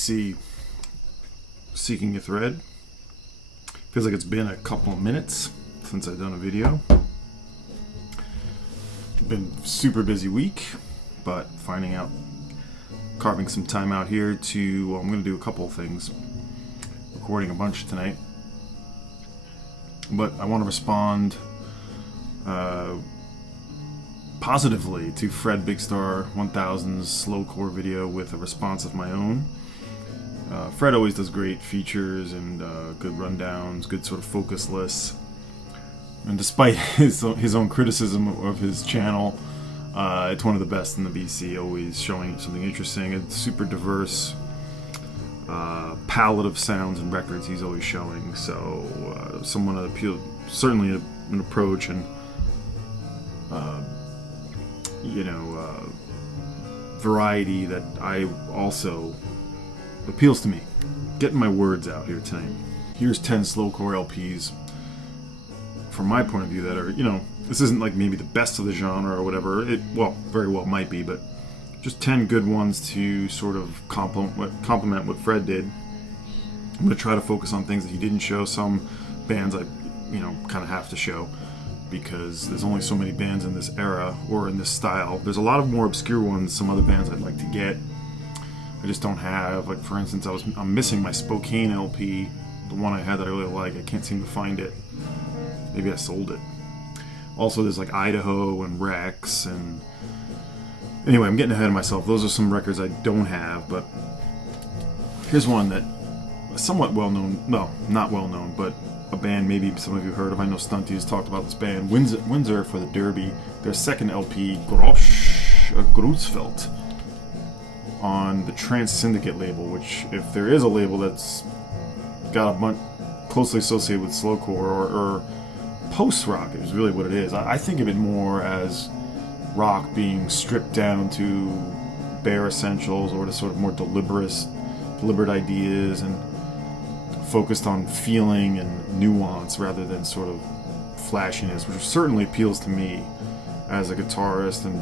BC Seeking a Thread. Feels like it's been a couple of minutes since I've done a video. Been a super busy week, but carving some time out here to, I'm going to do a couple of things. Recording a bunch tonight. But I want to respond positively to Fred Big Star 1000's slowcore video with a response of my own. Fred always does great features and good rundowns, good sort of focus lists. And despite his own criticism of his channel, it's one of the best in the BC, always showing something interesting. It's super diverse palette of sounds and records he's always showing. So someone that appealed, certainly an approach and variety that I also appeals to me. Getting my words out here tonight. Here's 10 slowcore LPs from my point of view that are, this isn't like maybe the best of the genre or whatever. It, well, very well might be, but just 10 good ones to sort of complement what Fred did. I'm going to try to focus on things that he didn't show. Some bands I, kind of have to show because there's only so many bands in this era or in this style. There's a lot of more obscure ones, some other bands I'd like to get. I just don't have, like for instance, I'm missing my Spokane LP, the one I had that I really like. I can't seem to find it. Maybe I sold it. Also, there's like Idaho and Rex, and anyway, I'm getting ahead of myself. Those are some records I don't have, but here's one that is somewhat well known. No, not well known, but a band maybe some of you heard of. I know Stunty has talked about this band, Windsor for the Derby. Their second LP, Greutzfeldt, on the Trance Syndicate label, which, if there is a label that's got a bunch closely associated with slowcore or post-rock, is really what it is. I think of it more as rock being stripped down to bare essentials or to sort of more deliberate ideas and focused on feeling and nuance rather than sort of flashiness, which certainly appeals to me as a guitarist and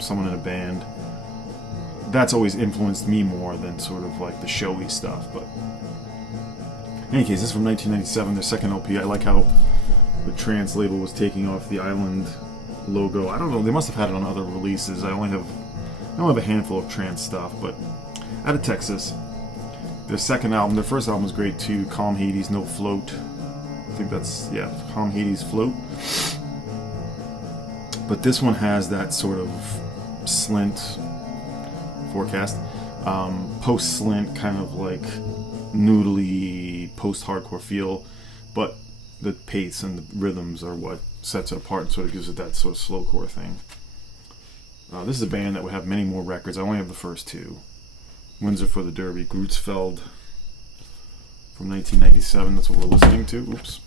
someone in a band. That's always influenced me more than sort of like the showy stuff. But in any case, this is from 1997, their second LP. I like how the Trance label was taking off the island logo. I don't know, they must have had it on other releases. I only have a handful of Trance stuff, but out of Texas. Their second album, their first album was great too, Calm Hades, No Float. I think that's, Calm Hades, Float. But this one has that sort of slint forecast, post-slint, kind of like noodly post-hardcore feel, but the pace and the rhythms are what sets it apart and sort of gives it that sort of slowcore thing. This is a band that would have many more records. I only have the first two. Windsor for the Derby, Greutzfeldt from 1997. That's what we're listening to. Oops.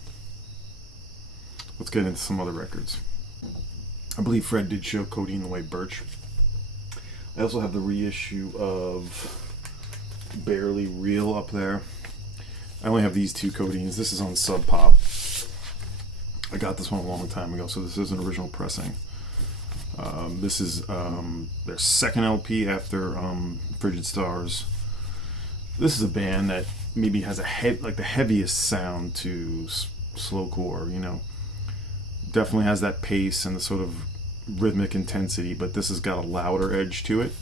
Let's get into some other records. I believe Fred did show Codeine the way Birch. I also have the reissue of Barely Real up there. I only have these two Codeines. This is on Sub Pop. I got this one a long time ago, so this is an original pressing. This is their second LP after Frigid Stars. This is a band that maybe has the heaviest sound to slowcore. Definitely has that pace and the sort of rhythmic intensity, but this has got a louder edge to it.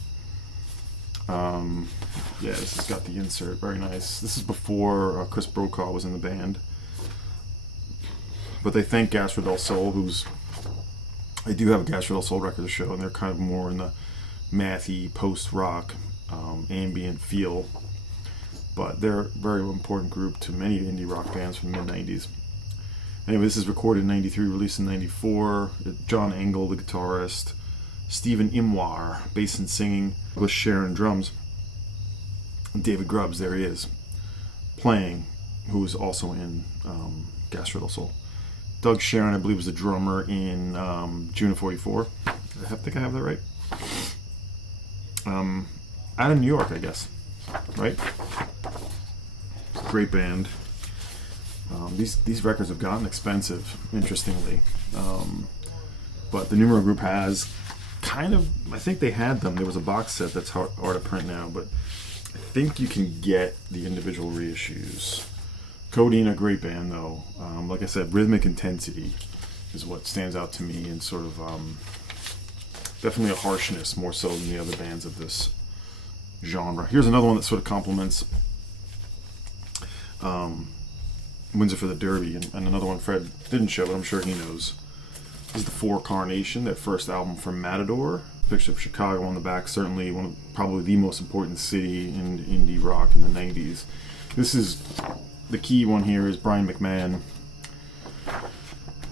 This has got the insert. Very nice. This is before Chris Brokaw was in the band. But they thank Gastro del Sol, I do have a Gastro del Sol record to show, and they're kind of more in the mathy, post-rock, ambient feel. But they're a very important group to many indie rock bands from the mid-90s. Anyway, this is recorded in 93, released in 94. John Engel, the guitarist. Stephen Imwar, bass and singing. With Sharon, drums. And David Grubbs, there he is, playing, who was also in Gastro del Sol. Doug Sharon, I believe, was the drummer in June of '44. I think I have that right. Out of New York, I guess. Right? Great band. These records have gotten expensive, interestingly. But the Numero group has kind of, I think they had them. There was a box set that's hard to print now, but I think you can get the individual reissues. Codeine, a great band though. Like I said, rhythmic intensity is what stands out to me, and sort of definitely a harshness more so than the other bands of this genre. Here's another one that sort of complements Windsor for the Derby, and another one Fred didn't show, but I'm sure he knows. This is the Four Carnation, their first album from Matador. Picture of Chicago on the back, certainly probably the most important city in indie rock in the 90s. This is, the key one here is Brian McMahon,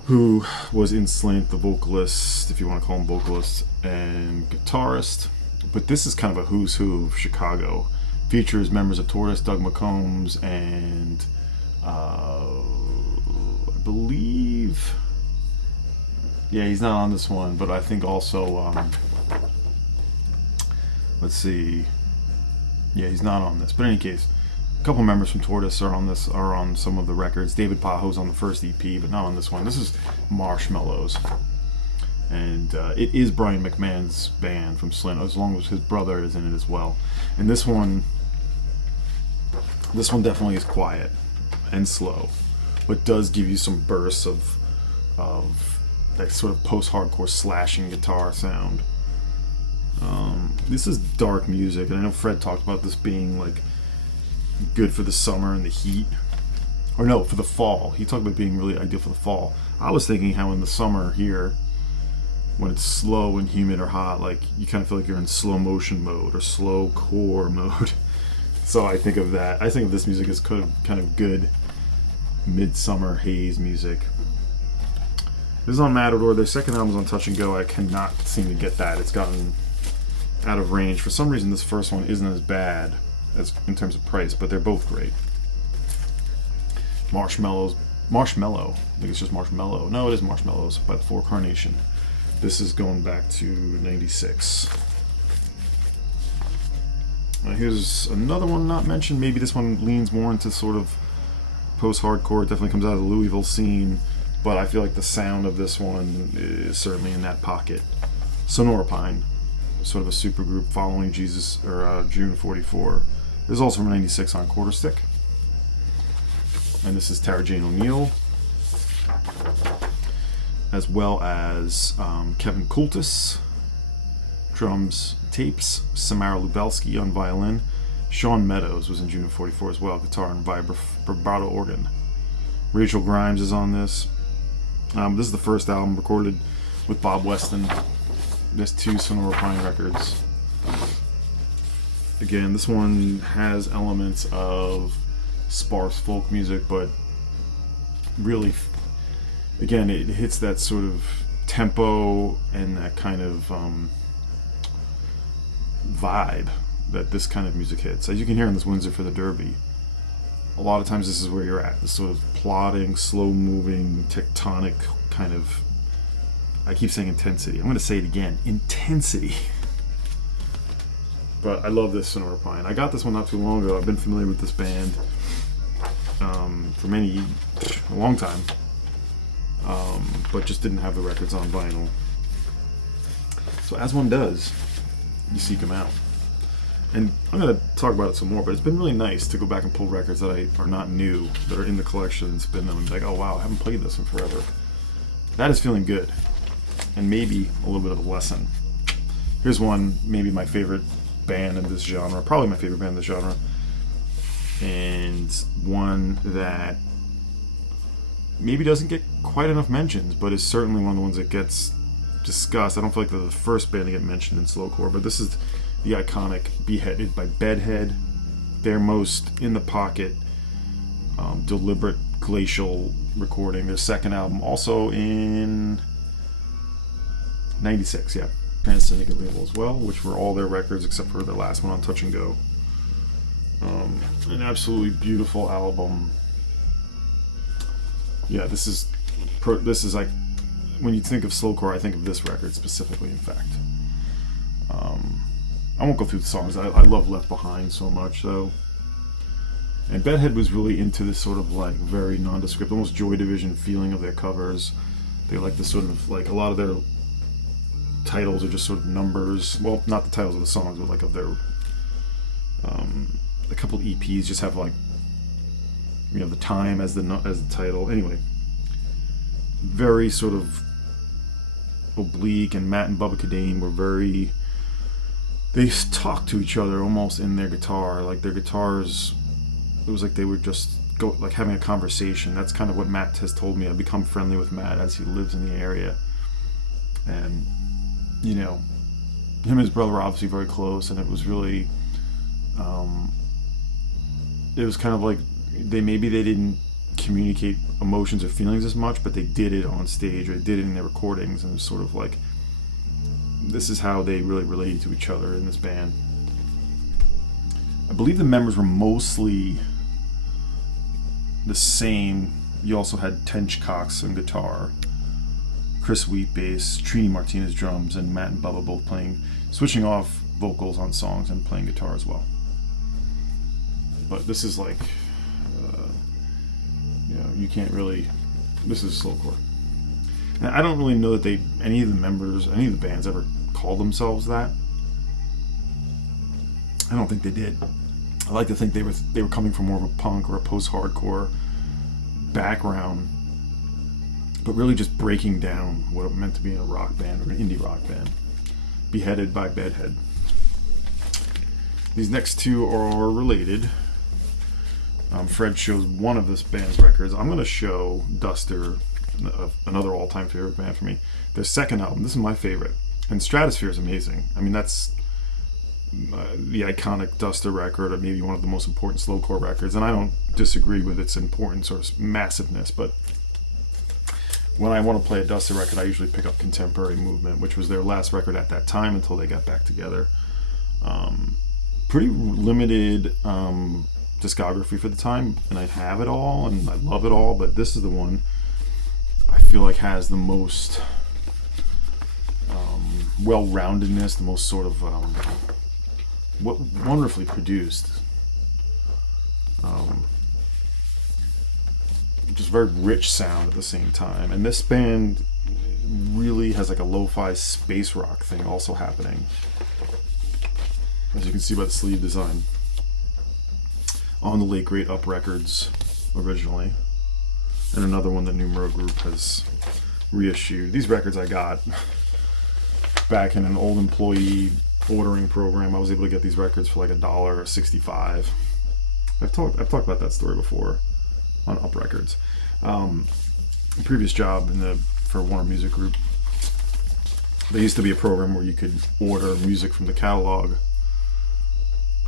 who was in Slint, the vocalist, if you want to call him vocalist, and guitarist. But this is kind of a who's who of Chicago. Features members of Tortoise, Doug McCombs, and I believe, yeah, he's not on this one, but I think also, let's see, yeah, he's not on this. But in any case, a couple members from Tortoise are on some of the records. David Pajo's on the first EP, but not on this one. This is Marshmallows, and it is Brian McMahon's band from Slint, as long as his brother is in it as well. And this one definitely is quiet and slow, but does give you some bursts of that sort of post-hardcore slashing guitar sound. This is dark music, and I know Fred talked about this being like good for the summer and the heat, or no, for the fall. He talked about being really ideal for the fall. I was thinking how in the summer here, when it's slow and humid or hot, like you kind of feel like you're in slow motion mode or slow core mode. So I think of that. I think of this music as kind of good midsummer haze music. This is on Matador. Their second album is on Touch and Go. I cannot seem to get that. It's gotten out of range. For some reason, this first one isn't as bad as in terms of price, but they're both great. Marshmallow. I think it's just Marshmallow. No, it is Marshmallows by the Four Carnation. This is going back to 96. Here's another one not mentioned. Maybe this one leans more into sort of post-hardcore. It definitely comes out of the Louisville scene, but I feel like the sound of this one is certainly in that pocket. Sonora Pine, sort of a supergroup following Jesus, or June 44. This is also from 96 on Quarterstick. And this is Tara Jane O'Neill, as well as Kevin Kultis, drums, tapes, Samara Lubelski on violin. Sean Meadows was in June of 44 as well, guitar and vibrato organ. Rachel Grimes is on this. This is the first album recorded with Bob Weston. There's 2 Sonora Pine records. Again, this one has elements of sparse folk music, but really, again, it hits that sort of tempo and that kind of vibe that this kind of music hits. As you can hear in this Windsor for the Derby, a lot of times this is where you're at, this sort of plodding, slow-moving, tectonic kind of, I keep saying intensity. I'm going to say it again, intensity. But I love this Sonora Pine. I got this one not too long ago. I've been familiar with this band for a long time, but just didn't have the records on vinyl. So as one does, you seek them out. And I'm going to talk about it some more, but it's been really nice to go back and pull records that are not new, that are in the collection, and spin them and be like, oh wow, I haven't played this in forever. That is feeling good, and maybe a little bit of a lesson. Here's one, maybe my favorite band in this genre, probably my favorite band in this genre, and one that maybe doesn't get quite enough mentions, but is certainly one of the ones that gets discussed. I don't feel like they're the first band to get mentioned in slowcore, but this is the iconic Beheaded by Bedhead. Their most in the pocket, deliberate glacial recording. Their second album, also in 96, yeah. Trance Syndicate label as well, which were all their records except for the last one on Touch and Go. An absolutely beautiful album. Yeah, this is like, when you think of slowcore, I think of this record specifically, in fact. I won't go through the songs. I love Left Behind so much, though. And Bedhead was really into this sort of like very nondescript, almost Joy Division feeling of their covers. They like this sort of like, a lot of their titles are just sort of numbers. Well, not the titles of the songs, but like of their A couple EPs just have like, you know, the time as the title. Anyway, very sort of oblique, and Matt and Bubba Kadane were they talked to each other almost in their guitar. Like their guitars, it was like they were just like having a conversation. That's kind of what Matt has told me. I've become friendly with Matt as he lives in the area, and you know, him and his brother were obviously very close, and it was really, it was kind of like they didn't communicate emotions or feelings as much, but they did it on stage, or they did it in their recordings, and it was sort of like, this is how they really related to each other in this band. I believe the members were mostly the same. You also had Tench Cox on guitar, Chris Wheat bass, Trini Martinez drums, and Matt and Bubba both switching off vocals on songs and playing guitar as well. But this is like, you know, you can't really, this is slowcore. And I don't really know that any of the bands ever called themselves that. I don't think they did. I like to think they were coming from more of a punk or a post-hardcore background, but really just breaking down what it meant to be in a rock band or an indie rock band. Beheaded by Bedhead. These next two are related. Fred shows one of this band's records. I'm going to show Duster, another all-time favorite band for me, their second album. This is my favorite. And Stratosphere is amazing. I mean, that's the iconic Duster record, or maybe one of the most important slowcore records. And I don't disagree with its importance or massiveness, but when I want to play a Duster record, I usually pick up Contemporary Movement, which was their last record at that time until they got back together. Pretty limited discography for the time, and I have it all, and I love it all, but this is the one I feel like has the most well-roundedness, the most sort of wonderfully produced, just very rich sound at the same time. And this band really has like a lo-fi space rock thing also happening, as you can see by the sleeve design. On the late great Up Records originally, and another one the Numero group has reissued. These records I got back in an old employee ordering program. I was able to get these records for like $1.65. I've talked about that story before on Up Records. Previous job for Warner Music Group, there used to be a program where you could order music from the catalog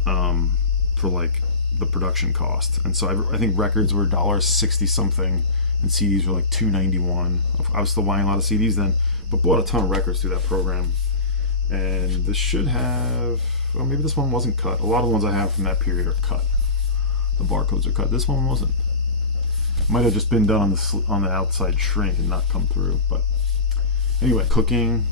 for like the production cost, and so I think records were $1.60 something, and CDs were like $2.91. I was still buying a lot of CDs then, but bought a ton of records through that program. And this should have, well, maybe this one wasn't cut. A lot of the ones I have from that period are cut. The barcodes are cut. This one wasn't. Might have just been done on the outside shrink and not come through. But anyway, cooking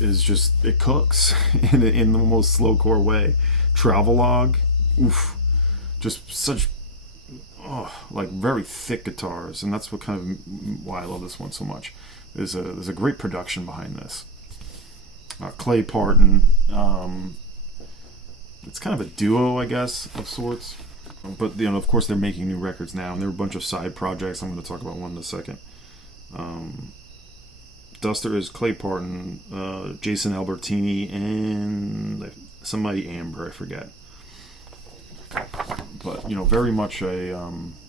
is just, it cooks in the most slowcore way. Travelogue, oof. Just such, like very thick guitars, and that's what kind of why I love this one so much. There's a great production behind this. Clay Parton, it's kind of a duo, I guess, of sorts. But you know, of course, they're making new records now, and there are a bunch of side projects. I'm going to talk about one in a second. Duster is Clay Parton, Jason Albertini, and somebody Amber, I forget. But you know, very much a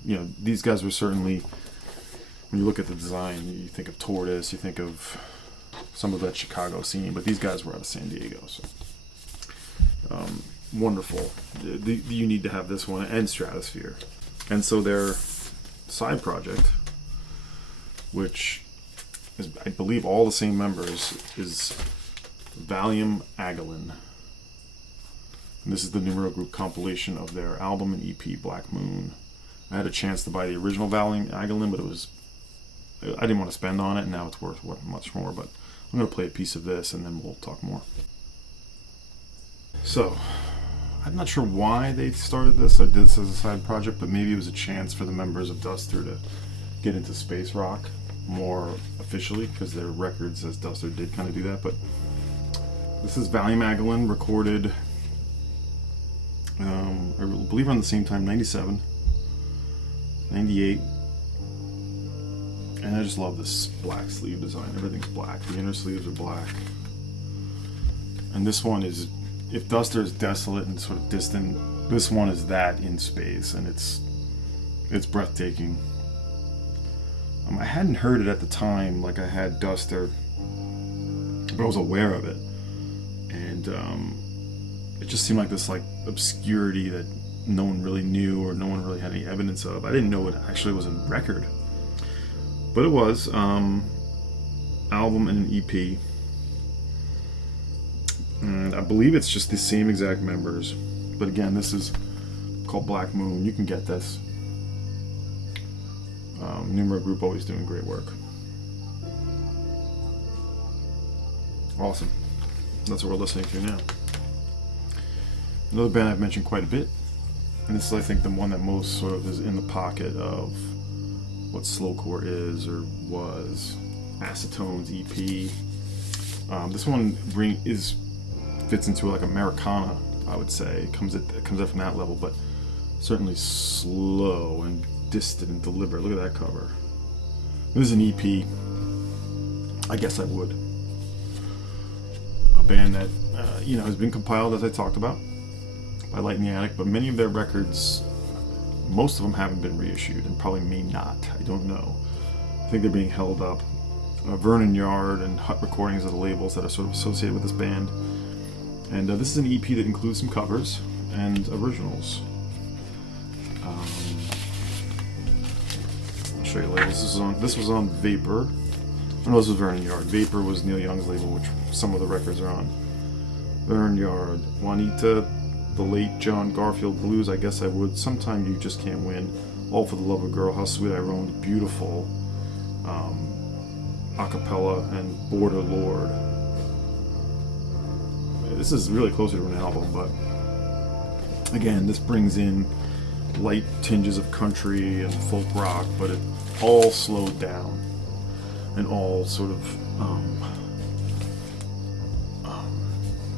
you know, these guys were certainly, when you look at the design, you think of Tortoise, you think of some of that Chicago scene, but these guys were out of San Diego, so wonderful. You need to have this one and Stratosphere. And so their side project, which is, I believe, all the same members, is Valium Aggelein. And this is the Numero group compilation of their album and EP Black Moon. I had a chance to buy the original Valium Aggelein, but I didn't want to spend on it, and now it's worth much more. But I'm going to play a piece of this, and then we'll talk more. So, I'm not sure why they started this. I did this as a side project, but maybe it was a chance for the members of Duster to get into space rock more officially, because their records as Duster did kind of do that. But this is Valium Aggelein, recorded I believe around the same time, 97, 98. And I just love this black sleeve design. Everything's black. The inner sleeves are black. And this one is, if Duster is desolate and sort of distant, this one is that in space, and it's breathtaking. I hadn't heard it at the time like I had Duster, but I was aware of it. And it just seemed like this like obscurity that no one really knew or no one really had any evidence of. I didn't know it actually was a record. But it was album and an EP, and I believe it's just the same exact members. But again, this is called Black Moon. You can get this. Numero group always doing great work. Awesome. That's what we're listening to now. Another band I've mentioned quite a bit, and this is I think the one that most sort of is in the pocket of what slowcore is or was. Acetone's EP. This one fits into like Americana, I would say. It comes up from that level, but certainly slow and distant and deliberate. Look at that cover. This is an EP. I guess I would. A band that has been compiled, as I talked about, by Light in the Attic, but many of their records, most of them haven't been reissued, and probably may not. I don't know. I think they're being held up. Vernon Yard and Hut Recordings are the labels that are sort of associated with this band. And this is an EP that includes some covers and originals. I'll show you the labels. This was on Vapor. No, this was Vernon Yard. Vapor was Neil Young's label, which some of the records are on. Vernon Yard, Juanita, The Late John Garfield Blues, I Guess I Would, Sometime You Just Can't Win, All for the Love of a Girl, How Sweet I Roamed, Beautiful, Acapella, and Border Lord. This is really closer to an album, but again, this brings in light tinges of country and folk rock, but it all slowed down and all sort of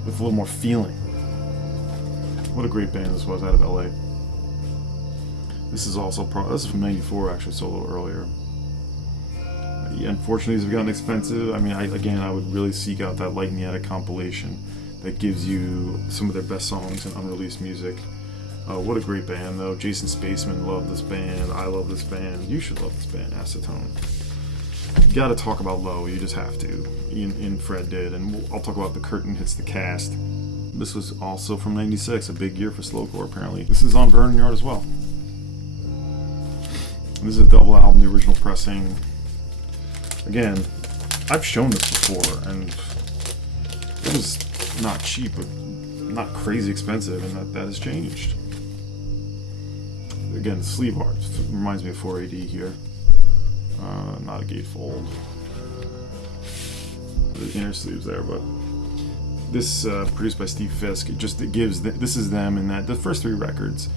with a little more feeling. What a great band this was out of LA. This is also this is from '94, actually, so a little earlier. Yeah, unfortunately, these have gotten expensive. I mean, I would really seek out that Light in the Attic compilation that gives you some of their best songs and unreleased music. What a great band, though. Jason Spaceman loved this band. I love this band. You should love this band, Acetone. You gotta talk about Low. You just have to. Ian Fred did, and I'll talk about The Curtain Hits the Cast. This was also from '96, a big year for slowcore, apparently. This is on Vernon Yard as well. This is a double album, the original pressing. Again, I've shown this before, and it was not cheap, but not crazy expensive, and that has changed. Again, the sleeve art reminds me of 4AD here. Not a gatefold. The inner sleeves there, but this produced by Steve Fisk. It gives this is them in that the first three records.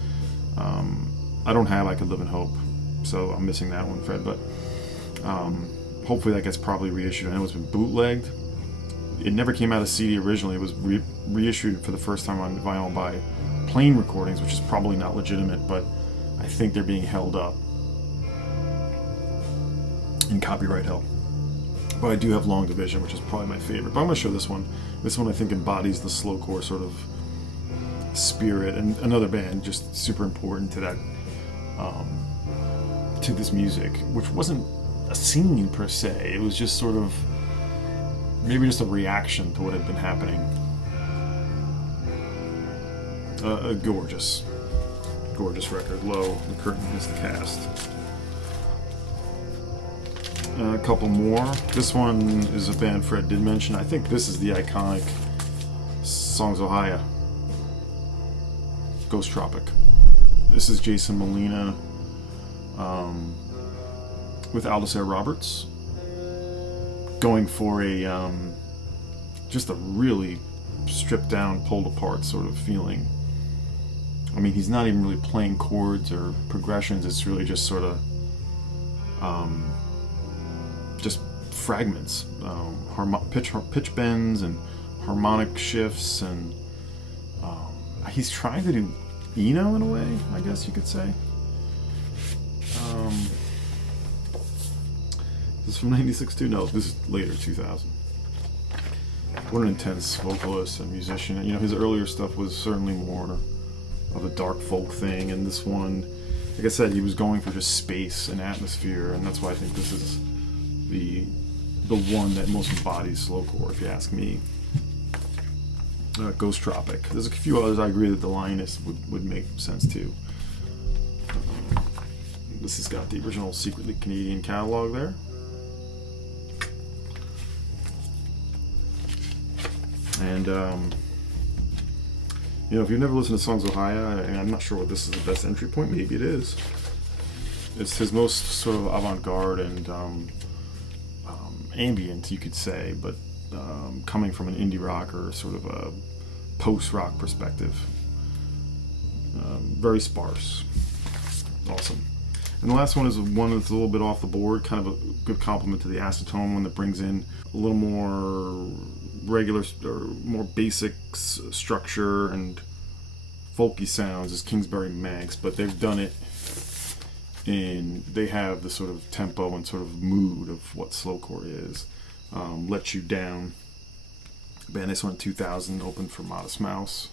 I don't have I Could Live in Hope, so I'm missing that one, Fred. But hopefully that gets probably reissued. I know it's been bootlegged. It never came out as CD originally. It was reissued for the first time on vinyl by Plain Recordings, which is probably not legitimate, but I think they're being held up in copyright hell. But I do have Long Division, which is probably my favorite. But I'm going to show this one. This one I think embodies the slowcore sort of spirit, and another band just super important to that, to this music, which wasn't a scene per se. It was just sort of maybe just a reaction to what had been happening. A gorgeous record. Low, The Curtain Hits the Cast. A couple more. This one is a band Fred did mention. I think this is the iconic Songs Ohia. Ghost Tropic. This is Jason Molina with Aldasair Roberts going for a just a really stripped down, pulled apart sort of feeling. I mean, he's not even really playing chords or progressions. It's really just sort of just fragments, pitch bends and harmonic shifts, and he's trying to do Eno in a way, I guess you could say. This is from 96 too? No, this is later, 2000. What an intense vocalist and musician. You know, his earlier stuff was certainly more of a dark folk thing, and this one, like I said, he was going for just space and atmosphere, and that's why I think this is the one that most embodies slowcore, if you ask me. Ghost Tropic. There's a few others I agree that the Lioness would make sense too. This has got the original Secretly Canadian catalog there. And, you know, if you've never listened to Songs of Ohia, and I'm not sure what this is the best entry point, maybe it is. It's his most sort of avant-garde and ambient, you could say, but coming from an indie rock or sort of a post-rock perspective. Very sparse. Awesome. And the last one is one that's a little bit off the board, kind of a good compliment to the Acetone one that brings in a little more regular or more basic structure and folky sounds as Kingsbury Max, but they've done it in, they have the sort of tempo and sort of mood of what slowcore is. Let You Down, band this one in 2000, opened for Modest Mouse,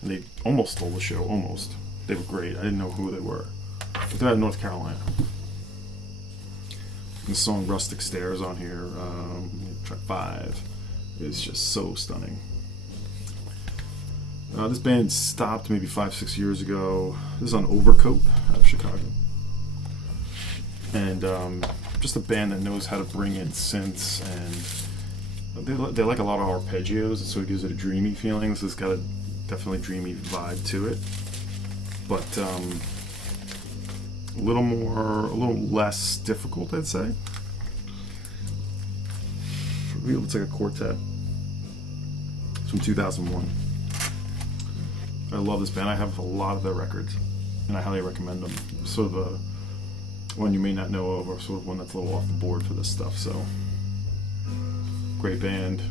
and they almost stole the show, almost. They were great. I didn't know who they were, but they're out of North Carolina. And the song Rustic Stairs on here, track 5, is just so stunning. This band stopped maybe 5-6 years ago. This is on Overcoat out of Chicago. And just a band that knows how to bring in synths, and they like a lot of arpeggios, so it gives it a dreamy feeling. This has got a definitely dreamy vibe to it. But a little less difficult, I'd say. For real, it's like a quartet. It's from 2001. I love this band. I have a lot of their records, and I highly recommend them. Sort of a one you may not know of, or sort of one that's a little off the board for this stuff. So, great band.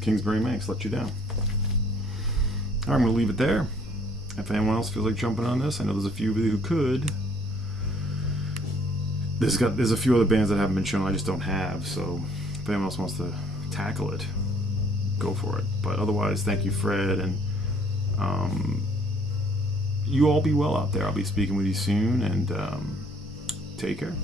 Kingsbury Max, Let You Down. All right, I'm going to leave it there. If anyone else feels like jumping on this, I know there's a few of you who could. There's a few other bands that haven't been shown I just don't have, so if anyone else wants to tackle it, go for it. But otherwise, thank you, Fred, and you all be well out there. I'll be speaking with you soon, and take care.